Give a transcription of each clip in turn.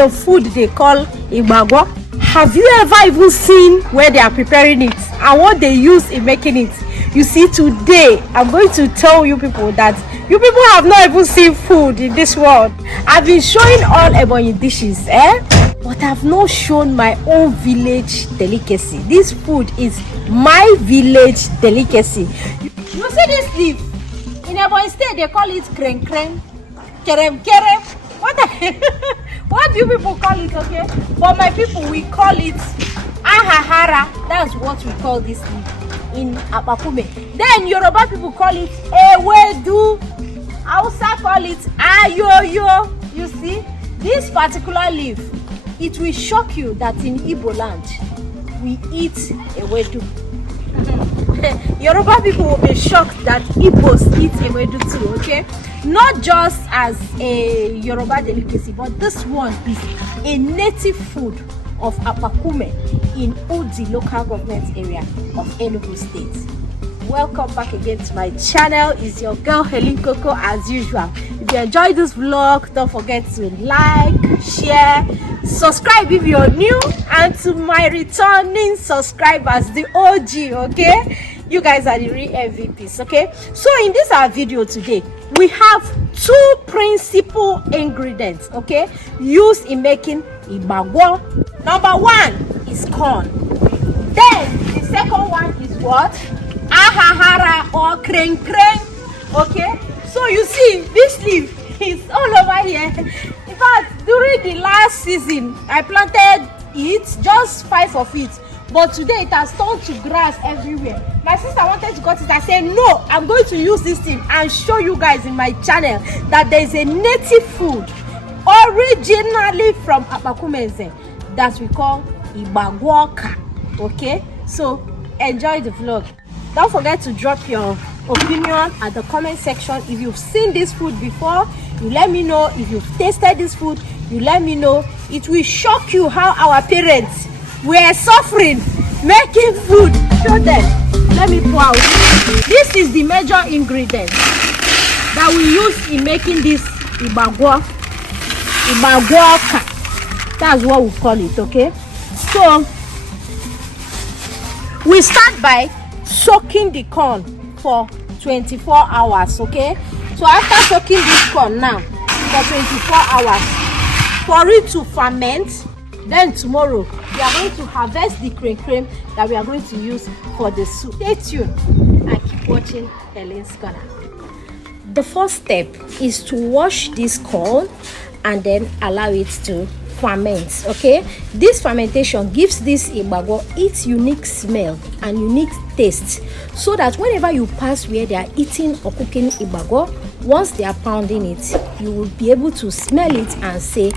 the food they call Igbagwo. Have you ever even seen where they are preparing it and what they use in making it? You see, today I'm going to tell you people that you people have not even seen food in this world. I've been showing all Ebonyi dishes, but I've not shown my own village delicacy. This food is my village delicacy. You see this leaf? In Ebonyi State, they call it krem krem, kerem kerem. What do you people call it, okay? But my people, we call it Ahahara. That's what we call this leaf in Akpakwume. Then Yoruba people call it Ewedu. Hausa call it Ayoyo. You see, this particular leaf, it will shock you that in Igbo land, we eat Ewedu. Yoruba people will be shocked that Igbos eat Ewedu too, okay? Not just as a Yoruba delicacy, but this one is a native food of Akpakwume in Udi local government area of Enugu State. Welcome back again to my channel. It's your girl Helen Coco as usual. If you enjoyed this vlog, don't forget to like, share, subscribe if you're new, and to my returning subscribers, the OG, okay? You guys are the real MVPs, okay? So in this our video today, we have two principal ingredients, okay, used in making Igbagwo. Number one is corn. Then the second one is what? Ahahara or kreng kreng, okay? So you see, this leaf is all over here. In fact, during the last season, I planted it, just 5 of it. But today it has turned to grass everywhere. My sister wanted to cut it. I said, no, I'm going to use this thing and show you guys in my channel that there is a native food originally from Akpakwume that we call Igbagwo. Okay? So enjoy the vlog. Don't forget to drop your opinion at the comment section. If you've seen this food before, you let me know. If you've tasted this food, you let me know. It will shock you how our parents were suffering making food. Show them. Let me pour out. This is the major ingredient that we use in making this Igbagwo. That's what we call it, okay? So we start by soaking the corn for 24 hours, okay? So after soaking this corn now for 24 hours for it to ferment, then tomorrow we are going to harvest the creme that we are going to use for the soup. Stay tuned and keep watching Helen's Corner. The first step is to wash this corn and then allow it to ferment, okay? This fermentation gives this Igbagwo its unique smell and unique taste, so that whenever you pass where they are eating or cooking Igbagwo, once they are pounding it, you will be able to smell it and say,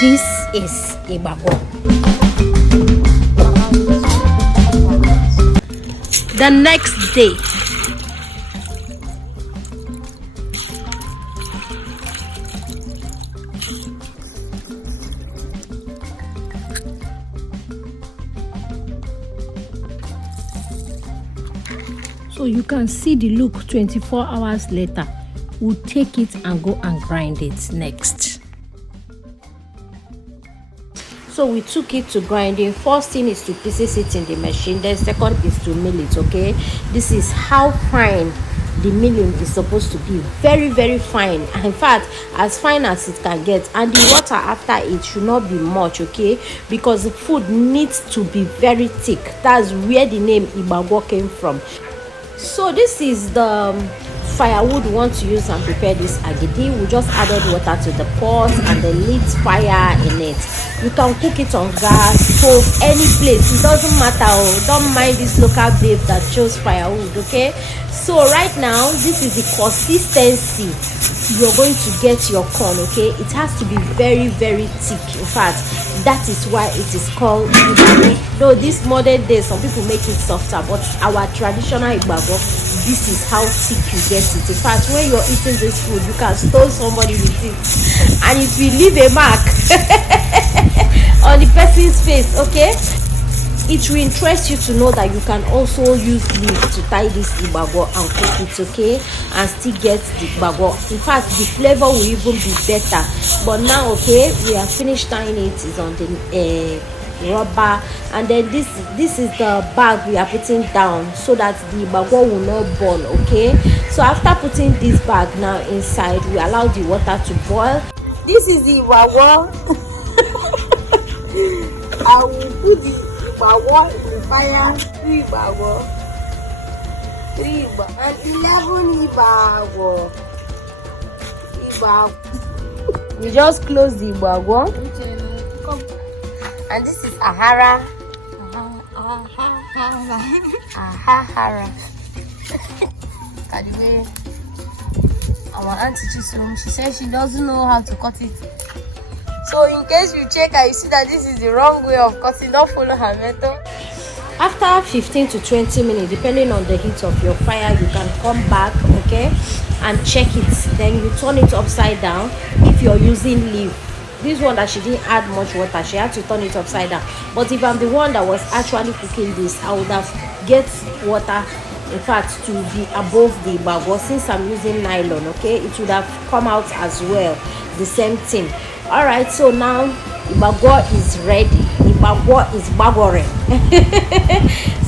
this is Igbagwo. The next day, so you can see the look 24 hours later. We'll take it and go and grind it next. So we took it to grinding. First thing is to pieces it in the machine. Then second is to mill it, okay? This is how fine the milling is supposed to be. Very, very fine. In fact, as fine as it can get. And the water after it should not be much, okay? Because the food needs to be very thick. That's where the name Igbagwo came from. So this is the firewood we want to use and prepare this agidi. We just added water to the pot and then lit fire in it. You can cook it on gas, stove, any place. It doesn't matter. Don't mind this local babe that chose firewood, okay? So right now, this is the consistency you're going to get your corn, okay? It has to be very, very thick. In fact, that is why it is called Ugali. Though this modern day, some people make it softer, but our traditional Igbagwo, this is how thick you get it. In fact, when you're eating this food, you can stone somebody with it, and it will leave a mark on the person's face, okay? it will interest you to know that you can also use leaf to tie this Igbagwo and cook it, okay, and still get the Igbagwo. In fact, the flavor will even be better. But now, okay, we have finished tying it. Is on the rubber, and then this is the bag we are putting down so that the Igbagwo will not burn, okay. So after putting this bag now inside, we allow the water to boil. This is the Igbagwo. I will put the Igbagwo in the fire. 3 Igbagwo, 3 Igbagwo, and 11 Igbagwo. We just close the Igbagwo. And this is Ahahara. Ahahara. By the way, our auntie Chisum, she says she doesn't know how to cut it. So in case you check and you see that this is the wrong way of cutting, don't follow her method. After 15 to 20 minutes, depending on the heat of your fire, you can come back, okay, and check it. Then you turn it upside down if you're using leaf. This one that she didn't add much water, she had to turn it upside down. But if I'm the one that was actually cooking this, I would have get water, in fact, to be above the Igbagwo. Since I'm using nylon, okay, it would have come out as well, the same thing. All right, so now Igbagwo is ready. Igbagwo is bagore.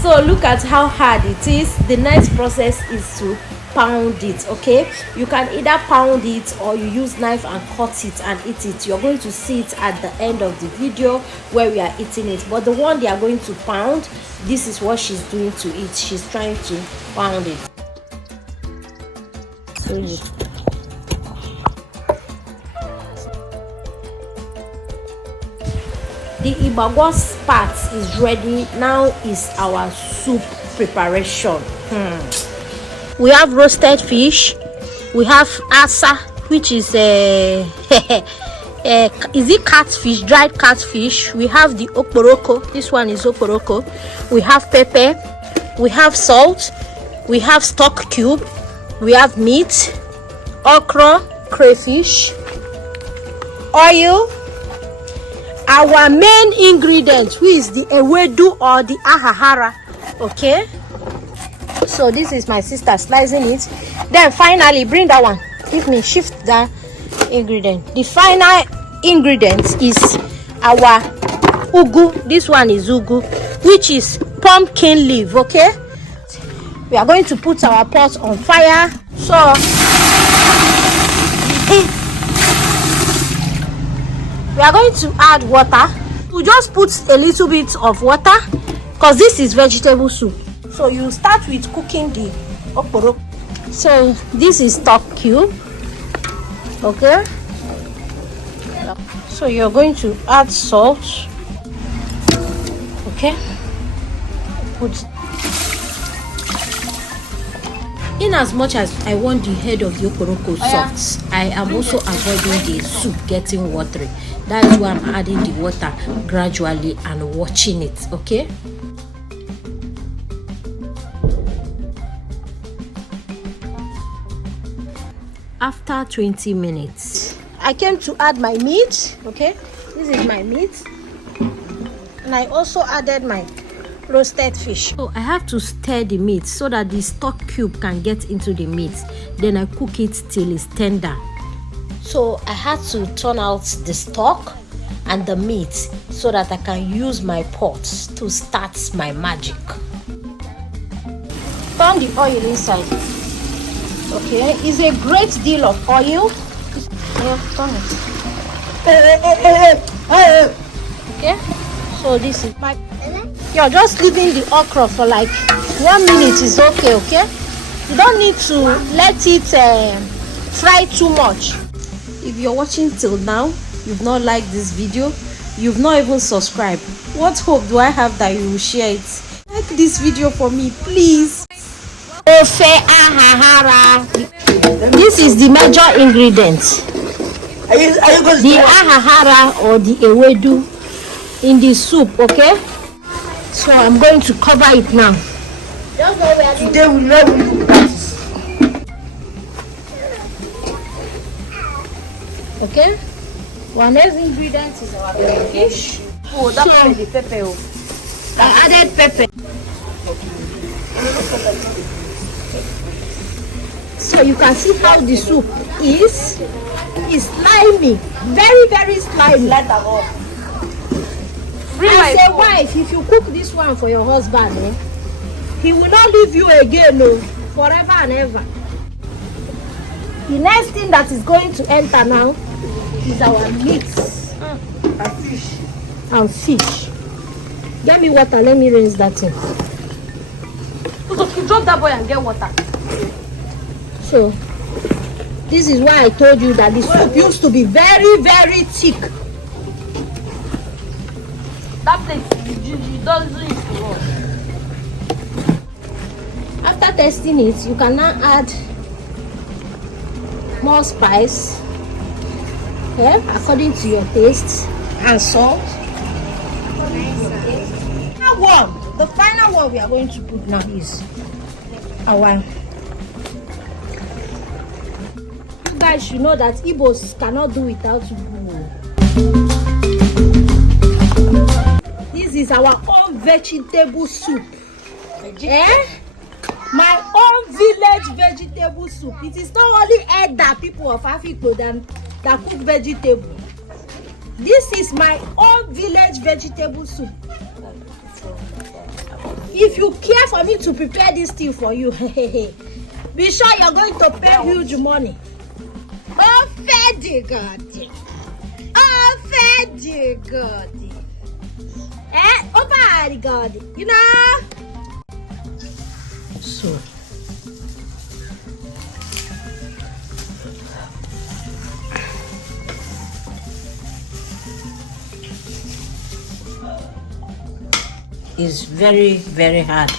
So look at how hard it is. The next process is to pound it, okay. You can either pound it or you use knife and cut it and eat it. You're going to see it at the end of the video where we are eating it. But the one they are going to pound, this is what she's doing to it. She's trying to pound it. The Igbagwo part is ready. Now is our soup preparation. We have roasted fish, we have asa, which is is it catfish, dried catfish. We have the okporoko, this one is okporoko. We have pepper, we have salt, we have stock cube, we have meat, okra, crayfish, oil. Our main ingredient, which is the ewedu or the ahahara, okay. So this is my sister slicing it. Then finally, bring that one, give me, shift that ingredient. The final ingredient is our ugu. This one is ugu, which is pumpkin leaf, okay. We are going to put our pot on fire. So we are going to add water. We just put a little bit of water because this is vegetable soup. So you start with cooking the okporoko. So this is stock cube, okay. So you're going to add salt, okay. Put in as much as I want the head of the okporoko soft, I am also avoiding the soup getting watery. That is why I'm adding the water gradually and watching it, okay. After 20 minutes, I came to add my meat, okay. This is my meat, and I also added my roasted fish. So I have to stir the meat so that the stock cube can get into the meat. Then I cook it till it's tender. So I had to turn out the stock and the meat so that I can use my pot to start my magic. Turn the oil inside. Okay, it's a great deal of oil. Yeah, turn it. Okay, so this is my. You're just leaving the okra for like 1 minute is okay, okay. You don't need to let it fry too much. If you're watching till now, you've not liked this video, you've not even subscribed, what hope do I have that you will share it? Like this video for me, please. Ahahara. This is the major ingredient. The ahahara or the ewedu in the soup, okay? So I'm going to cover it now. Today we know we cook this. Okay? One next ingredient is our fish. Oh, that's the pepper. I added pepper. So you can see how the soup is slimy, very, very slimy. As a wife, if you cook this one for your husband, he will not leave you again, no, forever and ever. The next thing that is going to enter now is our meat and fish. Get me water, let me rinse that thing. So drop that boy and get water. So this is why I told you that the soup used to be very, very thick. That place doesn't used to run. After testing it, you can now add more spice, according to your taste, and salt. The final one we are going to put now is our. You guys should know that Igbos cannot do without Ugali. This is our own vegetable soup. My own village vegetable soup. It is not only elder people of Africa that cook vegetable. This is my own village vegetable soup. If you care for me to prepare this thing for you, be sure you're going to pay huge money. Oh, fed God. Oh, fed God. Oh, God. You know? So. It's very, very hard.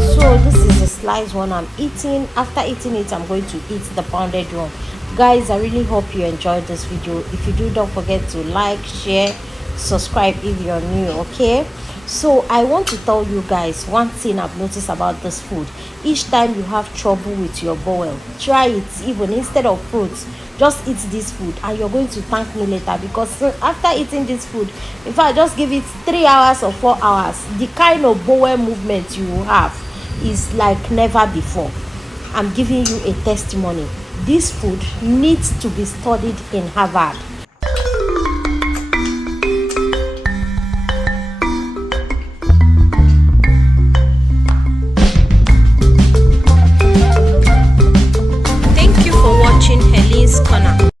So this is the sliced one I'm eating. After eating it, I'm going to eat the pounded one. Guys, I really hope you enjoyed this video. If you do, don't forget to like, share, subscribe if you're new. Okay, so I want to tell you guys one thing I've noticed about this food. Each time you have trouble with your bowel, try it. Even instead of fruits, just eat this food and you're going to thank me later, because after eating this food, in fact, just give it 3 hours or 4 hours, the kind of bowel movement you will have is like never before. I'm giving you a testimony. This food needs to be studied in Harvard.